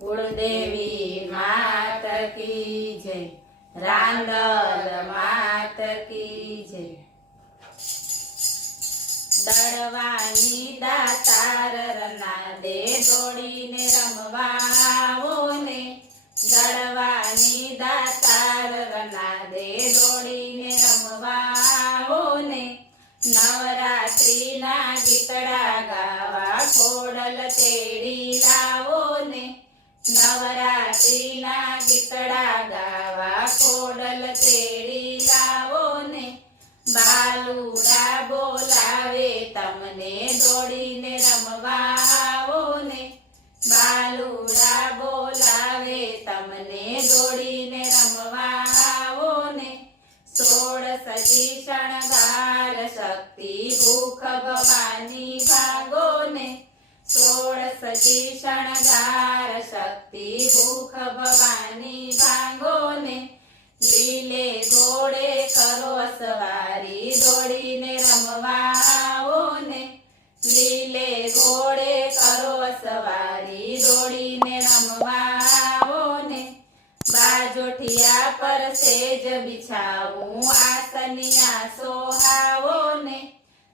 कुलदेवी मात की जय, रांदल मात की जय। दळवानी दातार रना दे दौड़ीने रमवा आवो ने, दळवानी दातार रना दे दौड़ीने रमवा आवो ने। नवरात्रि ना गीतड़ा गावा खोडल तेड़ी लावो ने, नवरात्रि ना गीतड़ा गावा खोडल तेड़ी लावो ने। बालुड़ा बोलावे तमने दौड़ीने रमवा आवो ने, बालुड़ा बोलावे तमने दौड़ीने रमवा आवो ने। 16 सजी शणगार शक्ति भूख भवानी भागो ने, 16 सजी शणगार शक्ति भूख भवानी भागो ने। લીલે ઘોડે કરો સવારી દોડીને રમવા આવો ને, લીલે ઘોડે કરો સવારી દોડીને રમવા આવો ને। બાજોઠિયા પર સેજ બિછાવું આસનિયા સોહાવો ને,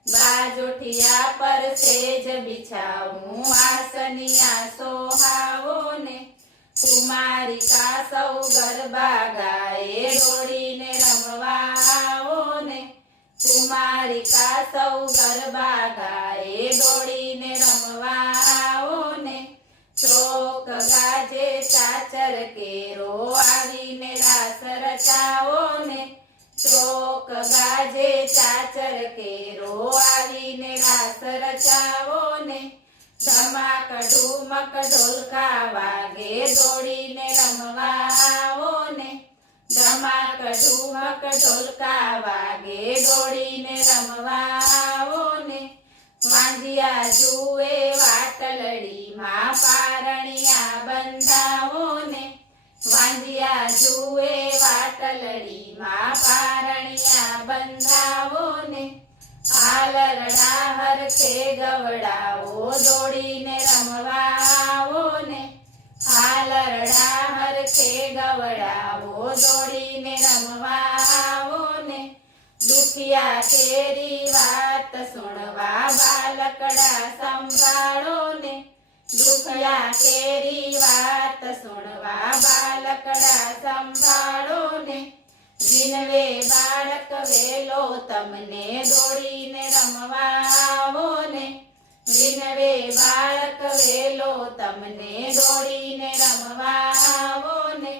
બાજોઠિયા પર સેજ બિછાવું આસનિયા સોહાવો ને। कुमारिका सौ गरबा गाए दौड़ीने रमवा आवो ने, कुमारिका सौ गरबा गाए दौड़ीने रमवा आवो ने। चोक गाजे चाचर केरो आवीने रास रचावो ने, चोक गाजे चाचर केरो आवीने रास रचावो ने। धमाक ढूमक ढोलका वागे दौड़ीने रमवा आवो ने, धमाक ढूमक ढोलका वागे दौड़ीने रमवा आवो ने। वांजिया जुए वाटलड़ी मां पारणिया बंधावो ने, वांजिया जुए वाटलड़ी मां पारणिया बंधावो ने। आलरड़ा हरखे गवड़ाओ दौड़ीने रमवा आवो ने, आलरड़ा हरखे गवड़ाओ दौड़ीने रमवा आवो ने। दुखिया तेरी वात सुनवा बालकड़ा संभाळो ने, दुखिया तेरी वात सुनवा बालकड़ा संभाळो ने। विनवे बाळक वेलो तमने दौड़ीने रमवा आवो ने, विनवे बाळक वेलो तमने दौड़ीने रमवा आवो ने।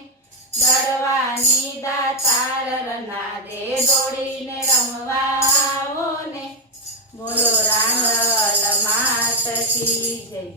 दळवानी दातार रना दे दौड़ीने रमवा आवो ने। बोलो रांदल मात की जय।